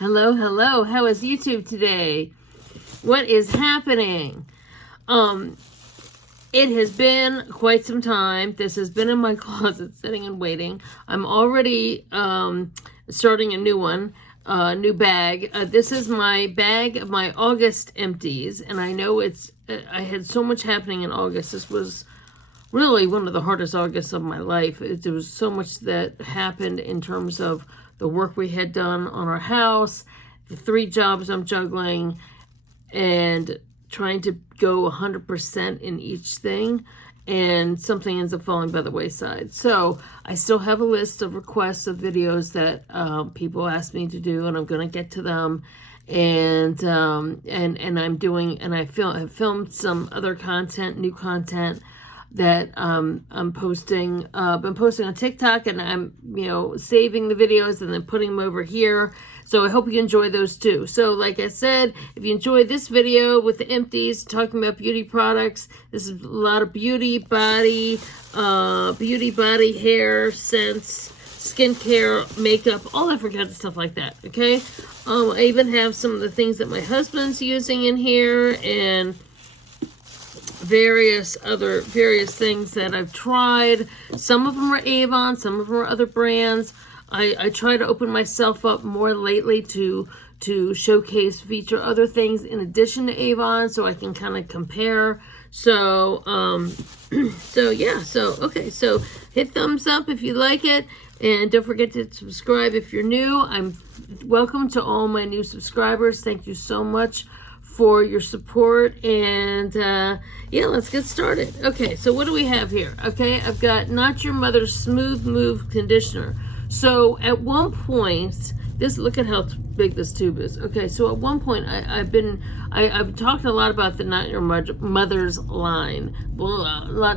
Hello, hello. How is YouTube today? What is happening? It has been quite some time. This has been in my closet sitting and waiting. I'm already starting a new one, new bag. This is my bag of my August empties, and I know I had so much happening in August. This was really one of the hardest Augusts of my life. There was so much that happened in terms of the work we had done on our house, the 3 jobs I'm juggling, and trying to go 100% in each thing, and something ends up falling by the wayside. So I still have a list of requests of videos that people asked me to do, and I'm going to get to them. And I'm doing, and I've filmed some other content, new content that I'm posting. Been posting on TikTok, and I'm saving the videos and then putting them over here. So I hope you enjoy those too. So like I said, if you enjoy this video with the empties talking about beauty products, this is a lot of beauty, body, hair, scents, skincare, makeup, all different kinds of stuff like that. Okay, I even have some of the things that my husband's using in here, and various things that I've tried. Some of them are Avon, some of them are other brands. I try to open myself up more lately to showcase, feature other things in addition to Avon, so I can kind of compare. So okay, so hit thumbs up if you like it, and don't forget to subscribe if you're new. Welcome to all my new subscribers. Thank you so much for your support, and yeah, let's get started. Okay, so what do we have here? Okay, I've got Not Your Mother's Smooth Move Conditioner. So at one point, look at how big this tube is. Okay, so at one point I've talked a lot about the Not Your Mother's line. Well,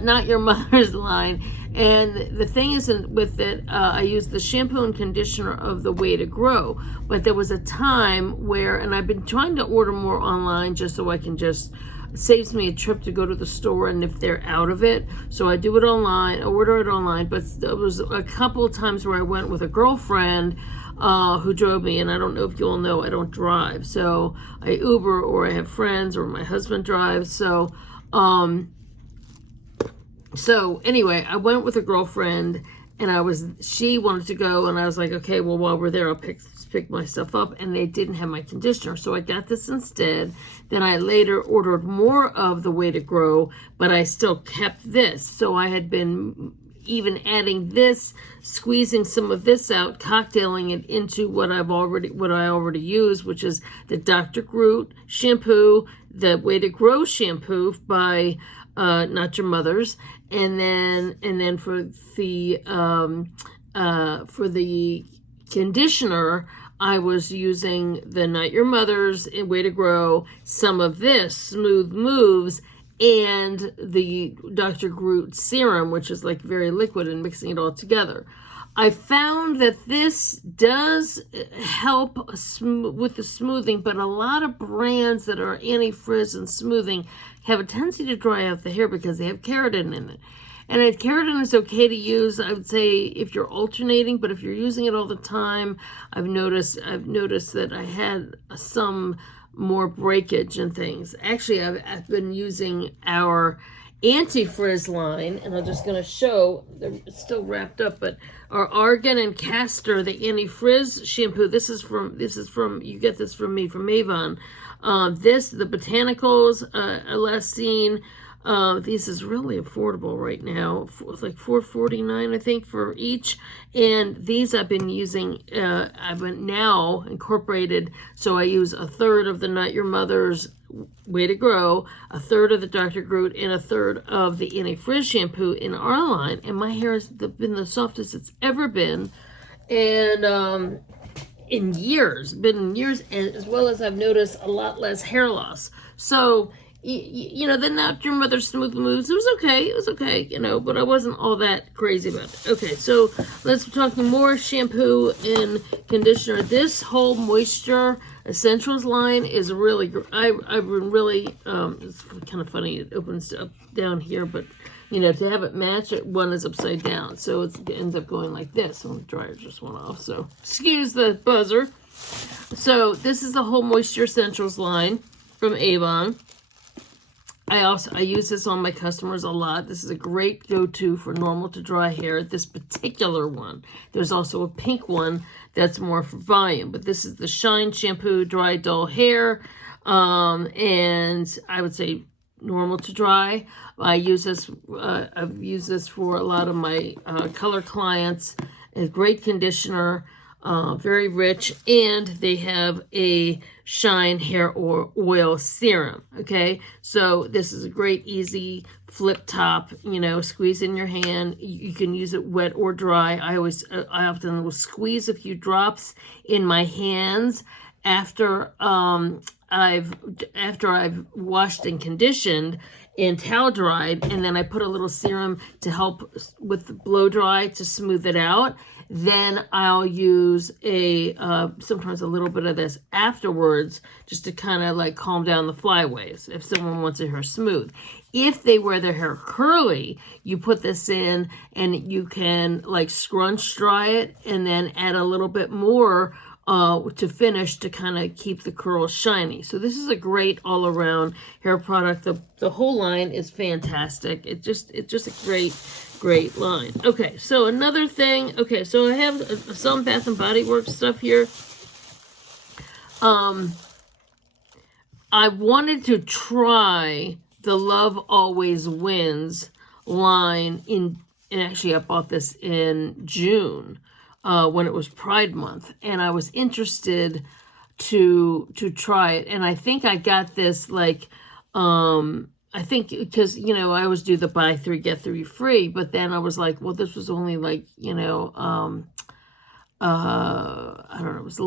Not Your Mother's line. And the thing is with it, I use the shampoo and conditioner of the Way to Grow. But there was a time where, and I've been trying to order more online just so I can saves me a trip to go to the store, and if they're out of it, so I do it online, order it online. But there was a couple of times where I went with a girlfriend who drove me, and I don't know if you all know, I don't drive, so I Uber, or I have friends, or my husband drives. So anyway, I went with a girlfriend, and she wanted to go, and I was like, okay, well, while we're there, I'll pick my stuff up, and they didn't have my conditioner, so I got this instead. Then I later ordered more of the Way to Grow, but I still kept this. So I had been even adding this, squeezing some of this out, cocktailing it into what I already use, which is the Dr. Groot shampoo, the Way to Grow shampoo by Not Your Mother's, and then for the conditioner, I was using the Not Your Mother's Way to Grow, some of this Smooth Moves, and the Dr. Groot serum, which is like very liquid, and mixing it all together. I found that this does help with the smoothing, but a lot of brands that are anti-frizz and smoothing have a tendency to dry out the hair because they have keratin in it. And keratin is okay to use, I would say, if you're alternating, but if you're using it all the time, I've noticed that I had some more breakage and things. Actually, I've been using our anti-frizz line, and I'm just going to show, it's still wrapped up, but our Argan and Castor, the anti-frizz shampoo, this is from, you get this from me, from Avon. The Botanicals, Elastine, this is really affordable right now. It's like $4.49, I think, for each. And these I've been using, I've been now incorporated, so I use a third of the Not Your Mother's Way to Grow, a third of the Dr. Groot, and a third of the anti-frizz shampoo in our line. And my hair has been the softest it's ever been. And in years, and as well as I've noticed a lot less hair loss. So the Not Your Mother's Smooth Moves, it was okay, but I wasn't all that crazy about it. Okay, so let's talk more shampoo and conditioner. This whole Moisture Essentials line is really, I've been really, it's kind of funny, it opens up down here, but to have it match, one is upside down, so it ends up going like this. Oh, the dryer just went off, so excuse the buzzer. So this is the whole Moisture Essentials line from Avon. I use this on my customers a lot. This is a great go-to for normal to dry hair, this particular one. There's also a pink one that's more for volume, but this is the Shine Shampoo Dry Dull Hair, and I would say normal to dry. I use this, I've used this for a lot of my color clients. A great conditioner, very rich, and they have a Shine Hair Oil Serum, okay? So this is a great, easy flip top, you know, squeeze in your hand. You can use it wet or dry. I often will squeeze a few drops in my hands after I've washed and conditioned and towel dried, and then I put a little serum to help with the blow dry to smooth it out. Then I'll use sometimes a little bit of this afterwards just to kind of like calm down the flyaways if someone wants their hair smooth. If they wear their hair curly, you put this in and you can like scrunch dry it and then add a little bit more to finish to kind of keep the curls shiny. So this is a great all-around hair product. The whole line is fantastic. It's just a great line. Okay, so another thing. Okay, so I have some Bath and Body Works stuff here. I wanted to try the Love Always Wins line and actually I bought this in June. When it was Pride Month, and I was interested to try it, and I think I got this like I think because you know I always do the buy 3 get 3 free, but then I was like, well, this was only like you know I don't know, it was a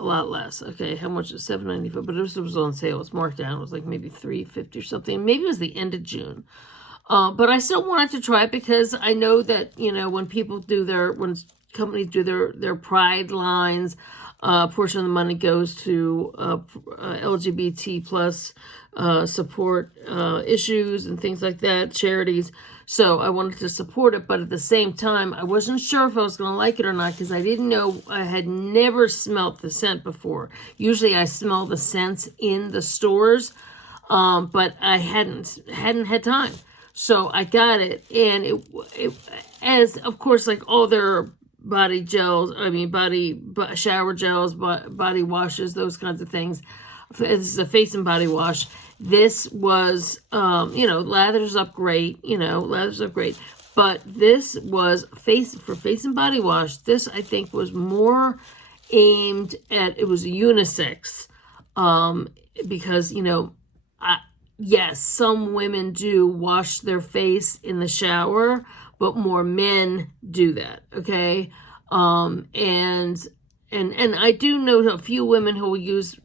lot less. Okay, how much is $7.95? But this was on sale. It was marked down. It was like maybe $3.50 or something. Maybe it was the end of June. But I still wanted to try it because I know that you know when companies do their Pride lines, a portion of the money goes to LGBT plus support issues and things like that, charities. So I wanted to support it, but at the same time, I wasn't sure if I was going to like it or not because I didn't know. I had never smelt the scent before. Usually I smell the scents in the stores, but I hadn't had time. So I got it, and it as of course like all their body gels, shower gels, body washes, those kinds of things. This is a face and body wash. This was, lathers up great, but this was for face and body wash. This, I think, was more aimed at, it was unisex, because, yes, some women do wash their face in the shower, but more men do that, okay? And I do know a few women who will use,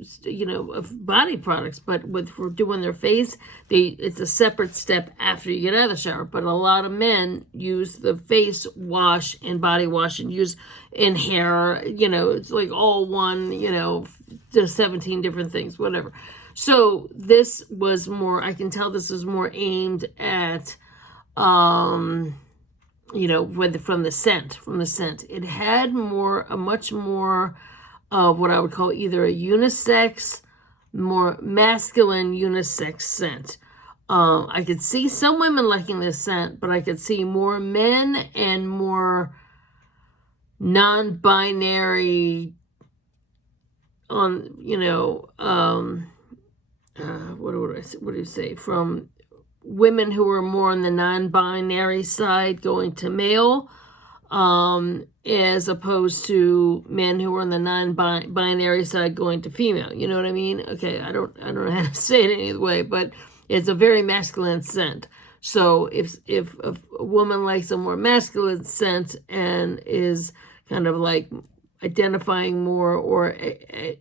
body products, but for doing their face, it's a separate step after you get out of the shower. But a lot of men use the face wash and body wash and use in hair, it's like all one, there's 17 different things, whatever. So this was more, I can tell this was more aimed at, from the scent. It had a much more of what I would call either a unisex, more masculine unisex scent. I could see some women liking this scent, but I could see more men and more non-binary what do you say, from women who are more on the non-binary side going to male, as opposed to men who are on the non-binary side going to female. You know what I mean? Okay, I don't know how to say it any other way, but it's a very masculine scent. So if a woman likes a more masculine scent and is kind of like identifying more or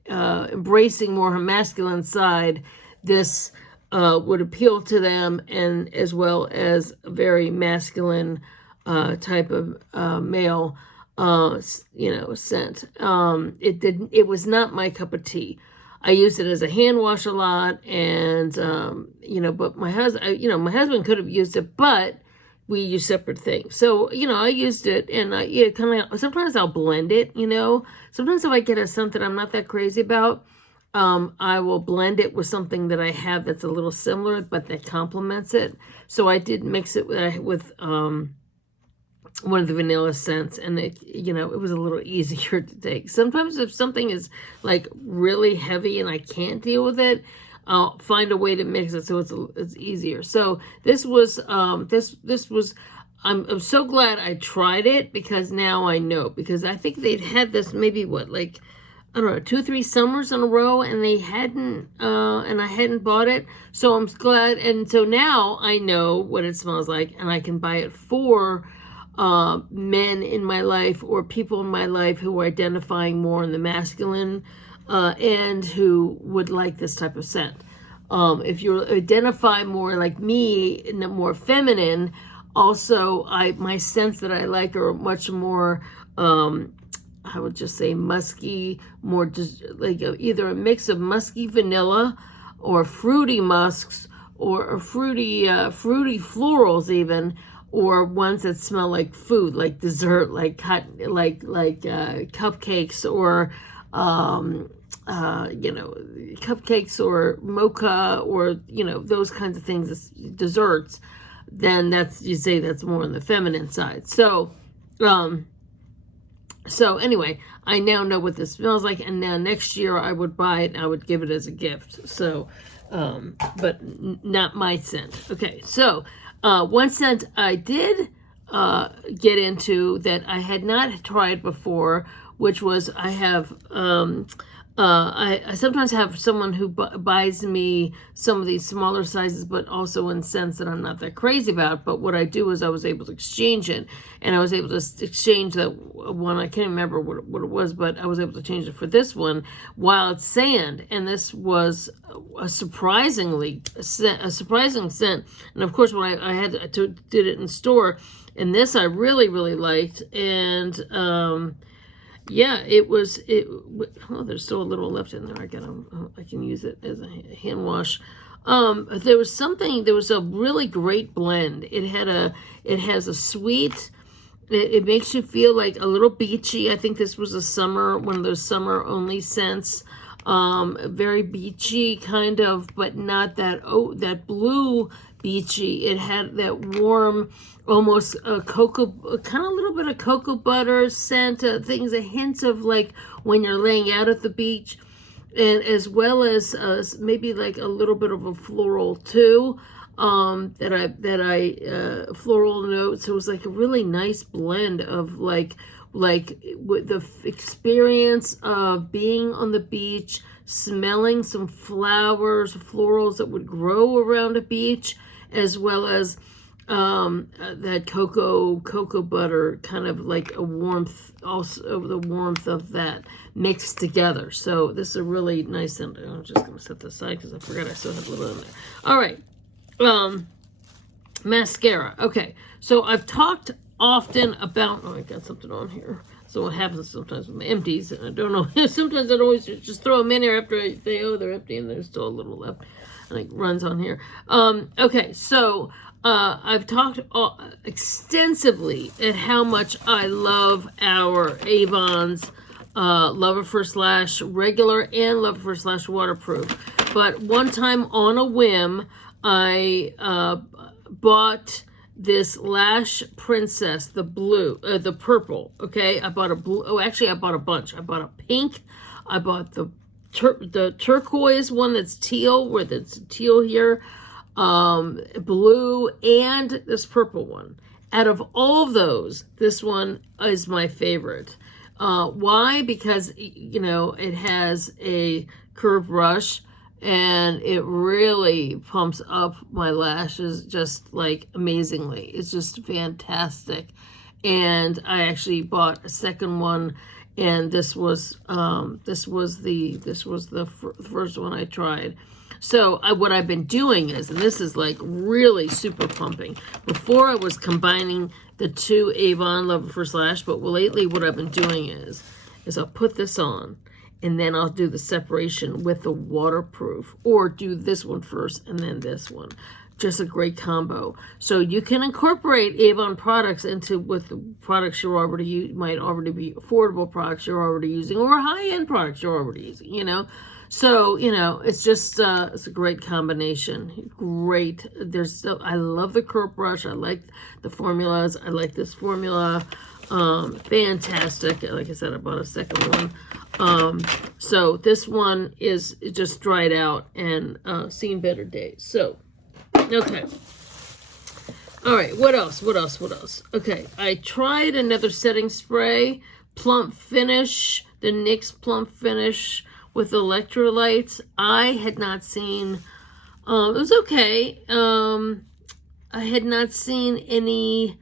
embracing more her masculine side, this would appeal to them, and as well as a very masculine type of male scent. It was not my cup of tea. I used it as a hand wash a lot, and but my husband could have used it, but we use separate things. So, you know, I used it, and sometimes I'll blend it, you know. Sometimes if I get something I'm not that crazy about, I will blend it with something that I have that's a little similar, but that complements it. So I did mix it with one of the vanilla scents, and it, you know, it was a little easier to take. Sometimes if something is like really heavy and I can't deal with it, I'll find a way to mix it so it's easier. So this was I'm so glad I tried it, because now I know, because I think they'd had this maybe what, like, I don't know, 2 or 3 summers in a row, and they hadn't, and I hadn't bought it. So I'm glad, and so now I know what it smells like, and I can buy it for men in my life or people in my life who are identifying more in the masculine and who would like this type of scent. If you identify more like me, in the more feminine, also my scents that I like are much more I would just say musky, more just like either a mix of musky vanilla or fruity musks, or fruity florals even, or ones that smell like food, like dessert, like cupcakes, or you know, cupcakes or mocha, or, you know, those kinds of things, desserts. Then you say that's more on the feminine side. So anyway, I now know what this smells like, and now next year I would buy it and I would give it as a gift. So, but not my scent. Okay, so one scent I did get into that I had not tried before, which was I sometimes have someone who buys me some of these smaller sizes, but also in scents that I'm not that crazy about. But what I do is I was able to exchange it, and I was able to exchange that one. I can't remember what it was, but I was able to change it for this one, Wild Sand, and this was a surprising scent. And of course, when I did it in store, and this I really liked, and yeah, oh, there's still a little left in there. I can use it as a hand wash. There was a really great blend. It has a sweet, it makes you feel like a little beachy. I think this was one of those summer only scents. Very beachy kind of, but not that blue beachy. It had that warm, almost cocoa, kind of a little bit of cocoa butter scent, a hint of like when you're laying out at the beach, and as well as maybe like a little bit of a floral too, floral notes. So it was like a really nice blend of like with the experience of being on the beach, smelling some florals that would grow around a beach, as well as that cocoa butter, kind of like a warmth, also the warmth of that mixed together. So this is a really nice scent. I'm just going to set this aside because I forgot I still had a little in there. All right. Mascara. Okay. So I've talked often about, oh, I got something on here. So what happens sometimes with my empties, and I don't know, sometimes I always just throw them in here after they're empty, and there's still a little left, and it runs on here. Okay, so I've talked extensively at how much I love our Avon's Lover First Lash regular and Lover First Lash waterproof. But one time on a whim, I bought this Lash Princess, the purple, okay? I bought a blue, oh, actually, I bought a bunch. I bought a pink, I bought the turquoise one that's teal, where it's teal here, blue, and this purple one. Out of all of those, this one is my favorite. Why? Because, you know, it has a curved brush, and it really pumps up my lashes just like amazingly. It's just fantastic. And I actually bought a second one, and this was the first one I tried. So what I've been doing is, and this is like really super pumping. Before I was combining the two Avon Lover First Lash, but lately what I've been doing is I'll put this on, and then I'll do the separation with the waterproof, or do this one first and then this one. just a great combo. So you can incorporate Avon products into with products you're already might already be affordable products you're already using, or high-end products you're already using, So, it's just it's a great combination. Great. I love the curl brush. I like the formulas. I like this formula. Fantastic. Like I said, I bought a second one. So this one is just dried out and seen better days. So, okay. All right, what else? Okay, I tried another setting spray, Plump Finish, the NYX Plump Finish with electrolytes. I had not seen, it was okay. I had not seen any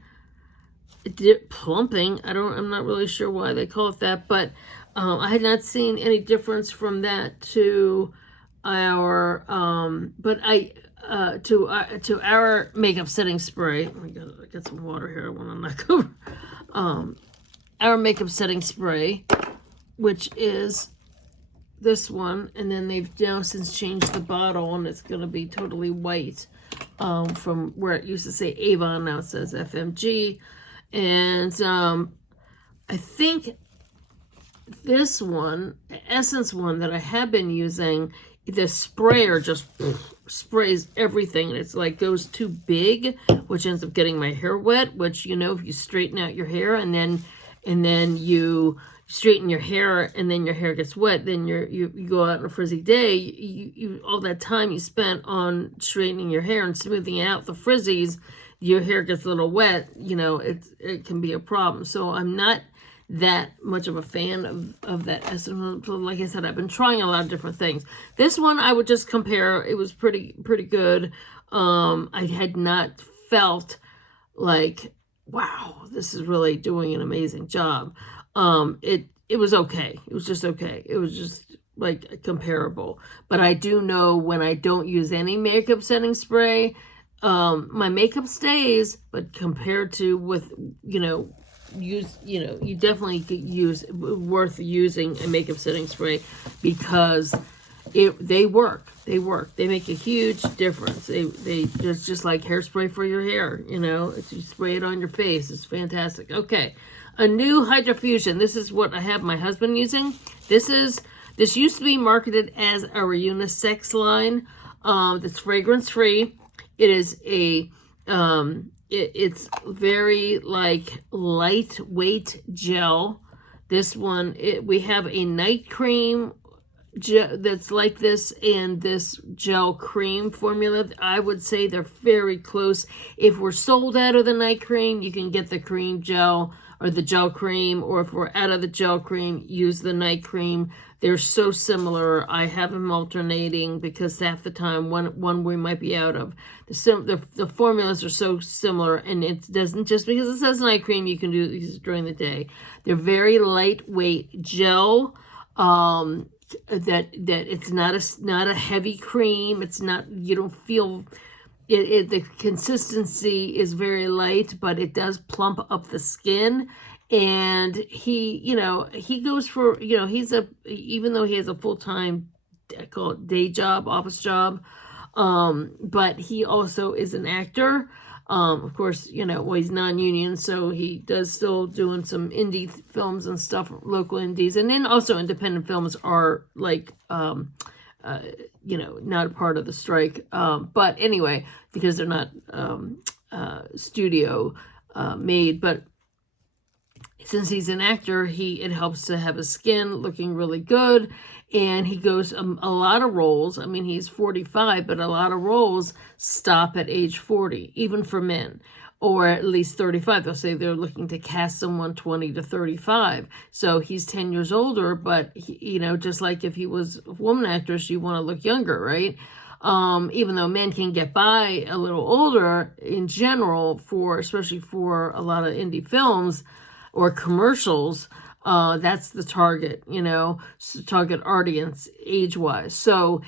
plumping. I'm not really sure why they call it that, but I had not seen any difference from that to our, to our makeup setting spray. I got some water here. I want to knock over. Our makeup setting spray, which is this one, and then they've now since changed the bottle, and it's going to be totally white from where it used to say Avon. Now it says FMG. And I think this one, the Essence one that I have been using, the sprayer just sprays everything, and it's like goes too big, which ends up getting my hair wet, which, if you straighten out your hair and then you straighten your hair and then your hair gets wet, then you go out on a frizzy day, you all that time you spent on straightening your hair and smoothing out the frizzies, your hair gets a little wet, it can be a problem. So I'm not that much of a fan of that Essence. So like I said, I've been trying a lot of different things. This one I would just compare. It was pretty good. I had not felt like, wow, this is really doing an amazing job. It was okay. It was just okay. It was just like comparable. But I do know when I don't use any makeup setting spray, my makeup stays, but compared to with, you definitely could worth using a makeup setting spray because they work. They make a huge difference. They just like hairspray for your hair, if you spray it on your face, it's fantastic. Okay. A new Hydrofusion. This is what I have my husband using. This used to be marketed as our unisex line. That's fragrance free. It is it's very like lightweight gel. This one, we have a night cream that's like this and this gel cream formula. I would say they're very close. If we're sold out of the night cream, you can get the cream gel or the gel cream, or if we're out of the gel cream, use the night cream. They're so similar. I have them alternating because half the time one we might be out of. The formulas are so similar, and it doesn't, just because it says night cream, you can do these during the day. They're very lightweight gel. That it's not a heavy cream. It's not, you don't feel it. The consistency is very light, but it does plump up the skin. And he goes for, even though he has a full-time, I call it day job, office job, but he also is an actor. Of course, he's non-union, so he does still doing some indie films and stuff, local indies. And then also independent films are like, not a part of the strike. But anyway, because they're not studio made. But since he's an actor, it helps to have his skin looking really good. And he goes a lot of roles. I mean, he's 45, but a lot of roles stop at age 40, even for men, or at least 35. They'll say they're looking to cast someone 20 to 35. So he's 10 years older, but, just like if he was a woman actress, you want to look younger, right? Even though men can get by a little older in general, especially for a lot of indie films or commercials, that's the target, target audience age-wise. So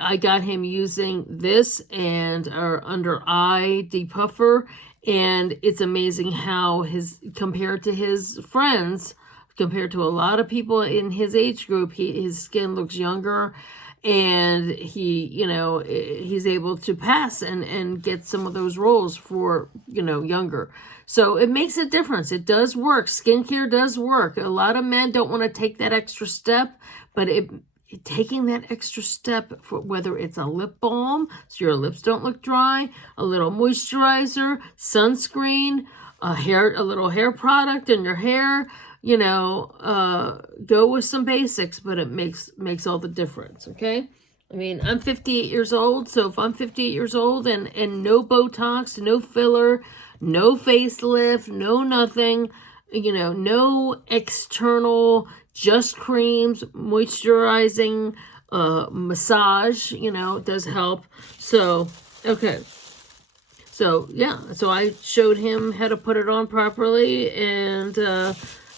I got him using this and our under eye depuffer, and it's amazing how compared to his friends, compared to a lot of people in his age group. His skin looks younger, and he's able to pass and get some of those roles for, younger. So it makes a difference. It does work. Skincare does work. A lot of men don't want to take that extra step, but taking that extra step, for whether it's a lip balm so your lips don't look dry, a little moisturizer, sunscreen, a little hair product in your hair, go with some basics, but it makes all the difference. Okay. I mean, I'm 58 years old. So if I'm 58 years old and no Botox, no filler, no facelift, no nothing, no external, just creams, moisturizing, massage, does help. So, okay. So, yeah. So I showed him how to put it on properly, and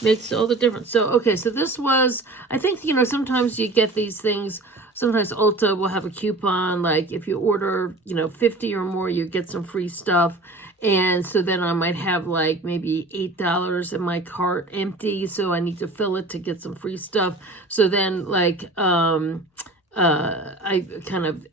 makes all the difference. So, okay. So this was, I think, sometimes you get these things. Sometimes Ulta will have a coupon, like if you order, 50 or more, you get some free stuff. And so then I might have like maybe $8 in my cart empty, so I need to fill it to get some free stuff. So then I kind of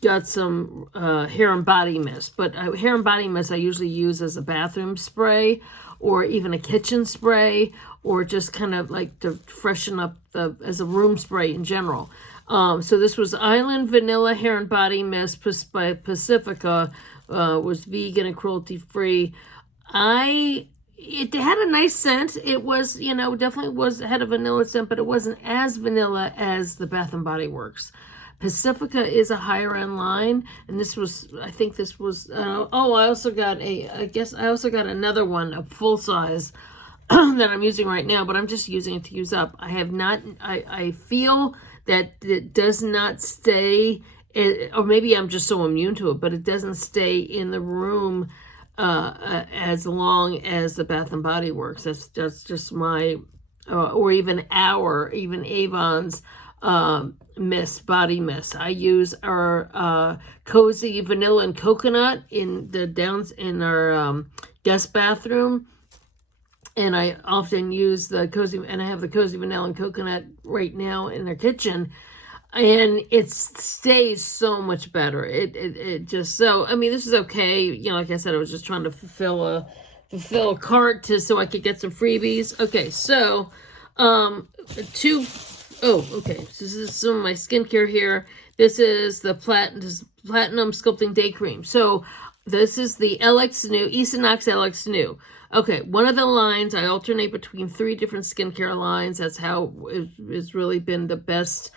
got some hair and body mist. But hair and body mist I usually use as a bathroom spray, or even a kitchen spray, or just kind of like to freshen up as a room spray in general. So this was Island Vanilla Hair and Body Mist by Pacifica. Was vegan and cruelty free. It had a nice scent. It was, definitely had a vanilla scent, but it wasn't as vanilla as the Bath and Body Works. Pacifica is a higher end line, and I think this was, I also got another one, a full size that I'm using right now, but I'm just using it to use up. I feel that it does not stay, or maybe I'm just so immune to it, but it doesn't stay in the room as long as the Bath and Body Works. That's just my, or even Avon's body mist. I use our Cozy Vanilla and Coconut in our guest bathroom. And I often use the Cozy, and I have the Cozy Vanilla and Coconut right now in their kitchen. And it stays so much better. It just, so, I mean, this is okay. Like I said, I was just trying to fulfill a cart so I could get some freebies. Okay, so, okay. So this is some of my skincare here. This is the Platinum Sculpting Day Cream. So this is the LX New, Esonox LX New. Okay, one of the lines, I alternate between 3 different skincare lines. That's how it's really been the best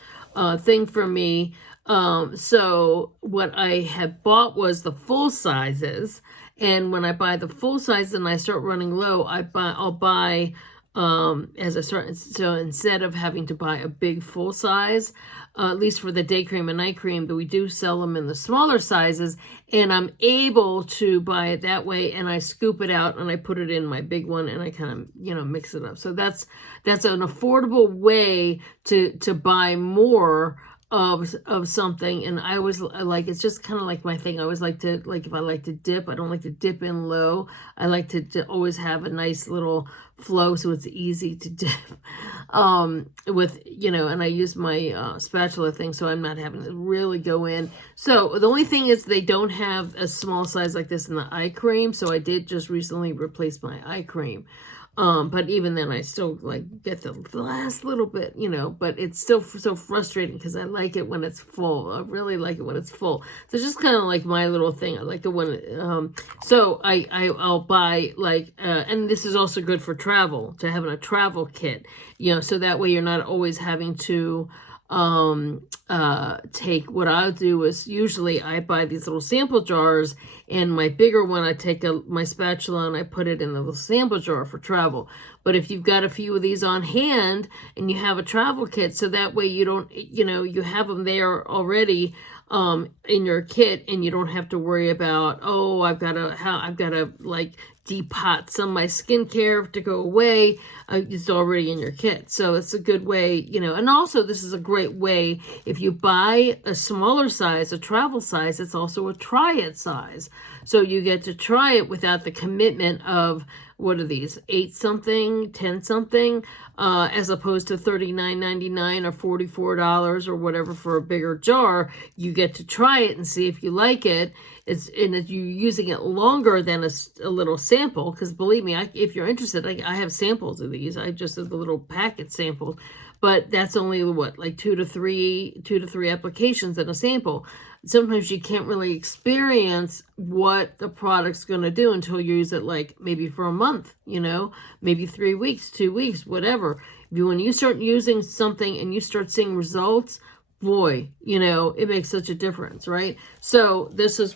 thing for me. So what I had bought was the full sizes, and when I buy the full size and I start running low, I'll buy as I start. So instead of having to buy a big full size, at least for the day cream and night cream, but we do sell them in the smaller sizes, and I'm able to buy it that way, and I scoop it out and I put it in my big one, and I kind of mix it up. So that's an affordable way to buy more of something. And I always like, it's just kind of like my thing. I always like to, if I like to dip, I don't like to dip in low. I like to always have a nice little flow so it's easy to dip with, and I use my spatula thing, so I'm not having to really go in. So the only thing is they don't have a small size like this in the eye cream, so I did just recently replace my eye cream. But even then I still get the last little bit, but it's still so frustrating because I like it when it's full. I really like it when it's full. So it's just kind of like my little thing. I like it when, so I'll buy and this is also good for travel, to having a travel kit, so that way you're not always having to, take, what I'll do is usually I buy these little sample jars, and my bigger one, I take my spatula and I put it in the little sample jar for travel. But if you've got a few of these on hand and you have a travel kit, so that way you don't, you have them there already in your kit, and you don't have to worry about, I've got to depot some of my skincare to go away. It's already in your kit. So it's a good way, and also this is a great way, if you buy a smaller size, a travel size, it's also a try it size. So you get to try it without the commitment of, what are these, 8 something, 10 something, as opposed to $39.99 or $44 or whatever for a bigger jar. You get to try it and see if you like it. And if you're using it longer than a little sample, because believe me, if you're interested, I have samples of these. I just have the little packet samples, but that's only what, like 2 to 3 applications in a sample. Sometimes you can't really experience what the product's going to do until you use it, like maybe for a month, you know, maybe 3 weeks, 2 weeks, whatever. When you start using something and you start seeing results, boy, you know, it makes such a difference, right? So this was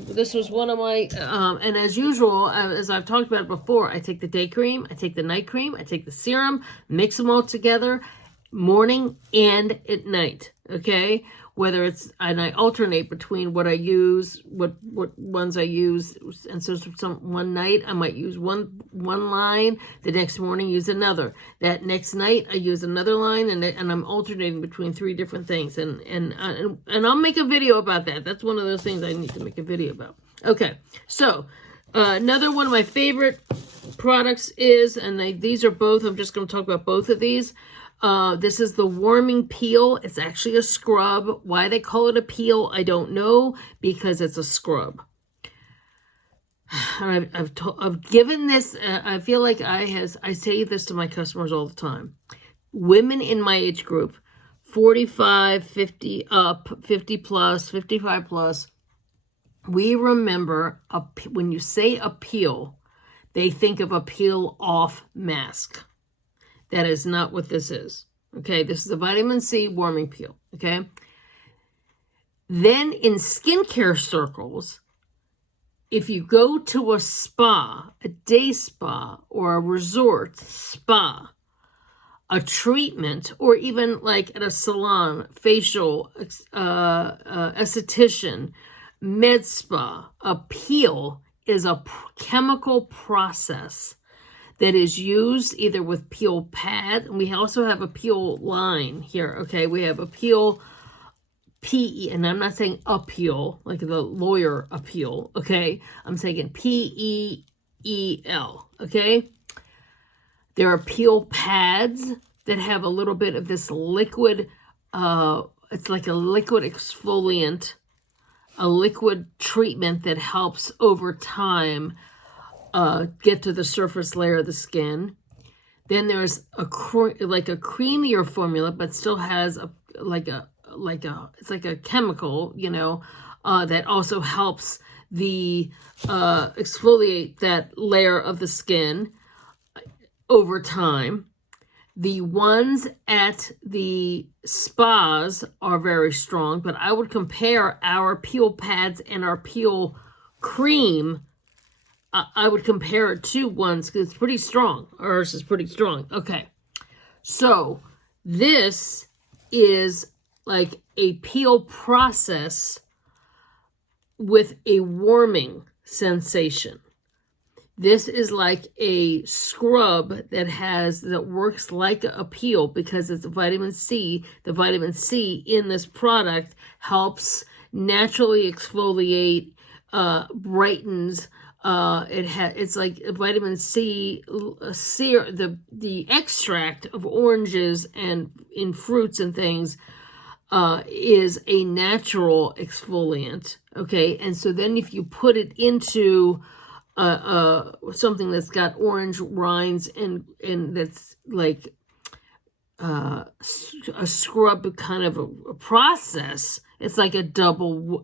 one of my, and as usual, as I've talked about before, I take the day cream, I take the night cream, I take the serum, mix them all together, morning and at night, okay? Whether it's, and I alternate between what I use, what ones I use, and so one night I might use one line, the next morning use another. That next night I use another line, and I'm alternating between 3 different things, and I'll make a video about that. That's one of those things I need to make a video about. Okay, so another one of my favorite products is, and these are both, I'm just going to talk about both of these. This is the warming peel. It's actually a scrub. Why they call it a peel, I don't know, because it's a scrub. I've given this, I feel like I say this to my customers all the time. Women in my age group, 45, 50 up, 50 plus, 55 plus, we remember, when you say a peel, they think of a peel-off mask. That is not what this is, okay? This is a vitamin C warming peel, okay? Then in skincare circles, if you go to a spa, a day spa, or a resort spa, a treatment, or even like at a salon, facial, esthetician, med spa, a peel is a chemical process that is used either with peel pad, and we also have a peel line here, okay? We have a peel, P-E, and I'm not saying appeal, like the lawyer appeal, okay? I'm saying P-E-E-L, okay? There are peel pads that have a little bit of this liquid, it's like a liquid exfoliant, a liquid treatment that helps over time get to the surface layer of the skin. Then there's like a creamier formula, but still has it's like a chemical, you know, that also helps the exfoliate that layer of the skin over time. The ones at the spas are very strong, but I would compare our peel pads and our peel cream. I would compare it to ones because it's pretty strong. Ours is pretty strong. Okay. So this is like a peel process with a warming sensation. This is like a scrub that works like a peel because it's vitamin C. The vitamin C in this product helps naturally exfoliate, brightens. It's like vitamin C, the extract of oranges and in fruits and things is a natural exfoliant, okay? And so then if you put it into something that's got orange rinds and that's like a scrub kind of a process, it's like a double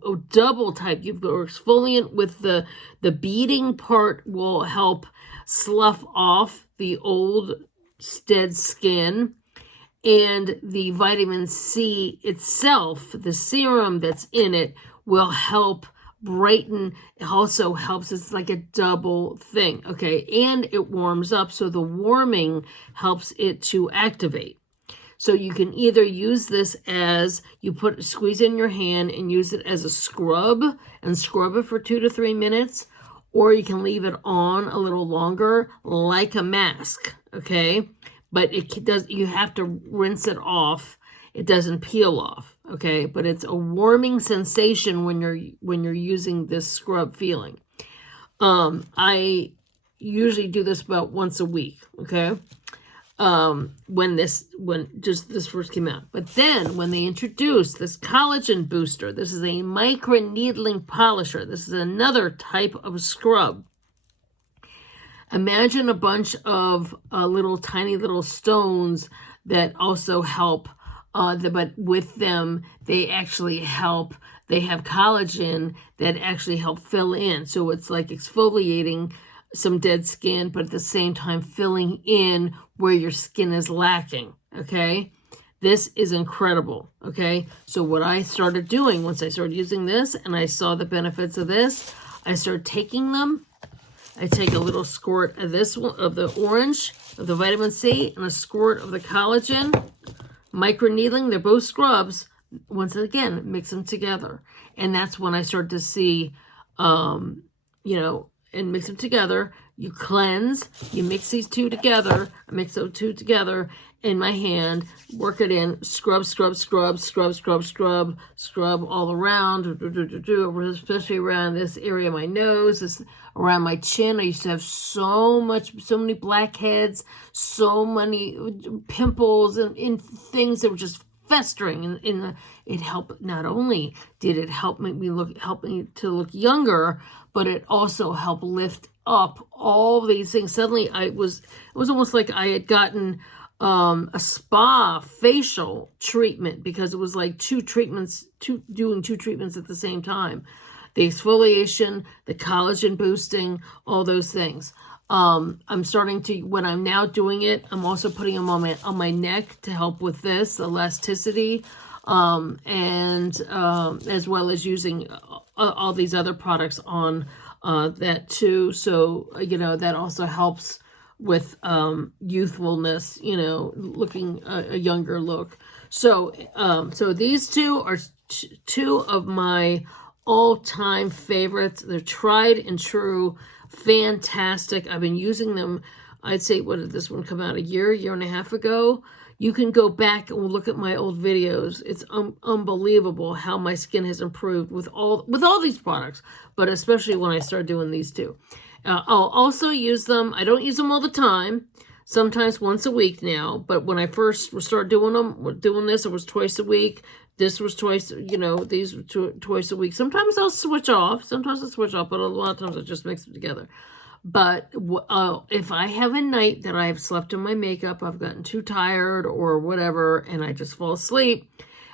type. You've got exfoliant with the beading part will help slough off the old dead skin, and the vitamin C itself, the serum that's in it, will help brighten. It also helps. It's like a double thing, okay? And it warms up, so the warming helps it to activate. So you can either use this as, squeeze in your hand and use it as a scrub and scrub it for 2 to 3 minutes, or you can leave it on a little longer like a mask, okay? But you have to rinse it off. It doesn't peel off, okay? But it's a warming sensation when you're using this scrub feeling. I usually do this about once a week, okay? When this first came out. But then when they introduced this collagen booster, this is a micro needling polisher. This is another type of scrub. Imagine a bunch of little tiny little stones that also help, but with them, they actually help. They have collagen that actually help fill in. So it's like exfoliating some dead skin, but at the same time filling in where your skin is lacking, okay? This is incredible, okay? So what I started doing once I started using this and I saw the benefits of this, I started taking them. I take a little squirt of this one, of the orange, of the vitamin C, and a squirt of the collagen. Micro needling, they're both scrubs. Once again, mix them together. And that's when I started to see, and mix them together. You cleanse, you mix these two together. I mix those two together in my hand, work it in, scrub, scrub, scrub, scrub, scrub, scrub, scrub all around, especially around this area of my nose, this around my chin. I used to have so many blackheads, so many pimples and things that were just festering. And it helped. Not only did it help me to look younger, but it also helped lift up all these things. Suddenly, it was almost like I had gotten a spa facial treatment, because it was like doing two treatments at the same time. The exfoliation, the collagen boosting, all those things. I'm starting to, when I'm now doing it, I'm also putting them on my neck to help with this elasticity, and as well as using all these other products on that too. So, that also helps with youthfulness, looking a younger look. So these two are two of my all-time favorites. They're tried and true, fantastic. I've been using them, I'd say, what did this one come out, a year and a half ago? You can go back and look at my old videos. It's unbelievable how my skin has improved with all these products, but especially when I started doing these two. I'll also use them. I don't use them all the time. Sometimes once a week now. But when I first started doing this, it was twice a week. This was twice. These were twice a week. Sometimes I'll switch off. But a lot of times I just mix them together. But if I have a night that I've slept in my makeup, I've gotten too tired or whatever, and I just fall asleep,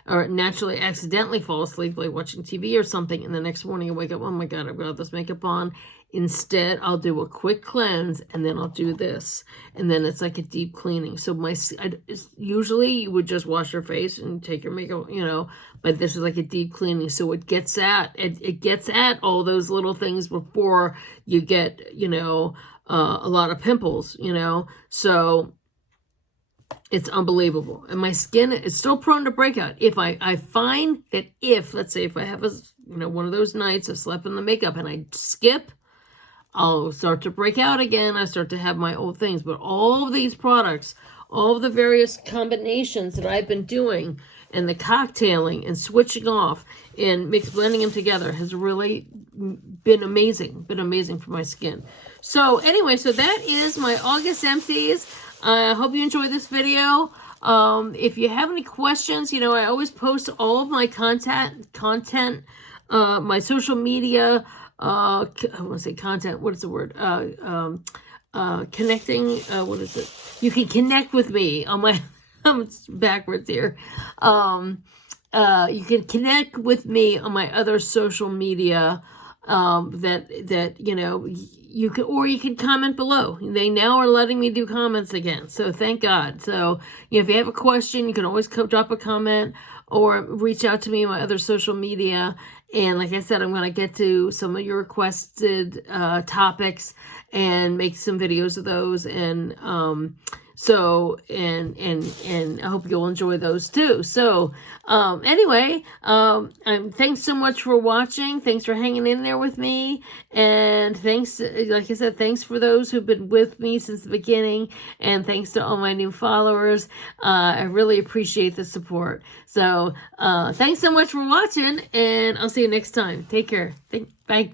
or naturally accidentally fall asleep, like watching TV or something, and the next morning I wake up, oh my God, I've got all this makeup on. Instead, I'll do a quick cleanse, and then I'll do this. And then it's like a deep cleaning. So usually you would just wash your face and take your makeup, but this is like a deep cleaning. So it gets at all those little things before you get, a lot of pimples, So it's unbelievable. And my skin is still prone to breakout. If I find that let's say if I have one of those nights I've slept in the makeup and I skip, I'll start to break out again. I start to have my old things. But all of these products, all of the various combinations that I've been doing, and the cocktailing and switching off and blending them together has really been amazing. For my skin. So anyway, so that is my August empties. I hope you enjoyed this video. If you have any questions, I always post all of my content, my social media. I want to say content. What is the word? Connecting. What is it? You can connect with me on my. I'm backwards here. You can connect with me on my other social media. You can comment below. They now are letting me do comments again, so thank God. So if you have a question, you can always drop a comment or reach out to me on my other social media. And like I said, I'm going to get to some of your requested topics and make some videos of those. And and I hope you'll enjoy those too. So anyway, thanks so much for watching. Thanks for hanging in there with me. And thanks, like I said, thanks for those who've been with me since the beginning. And thanks to all my new followers. I really appreciate the support. So thanks so much for watching, and I'll see you next time. Take care. Bye.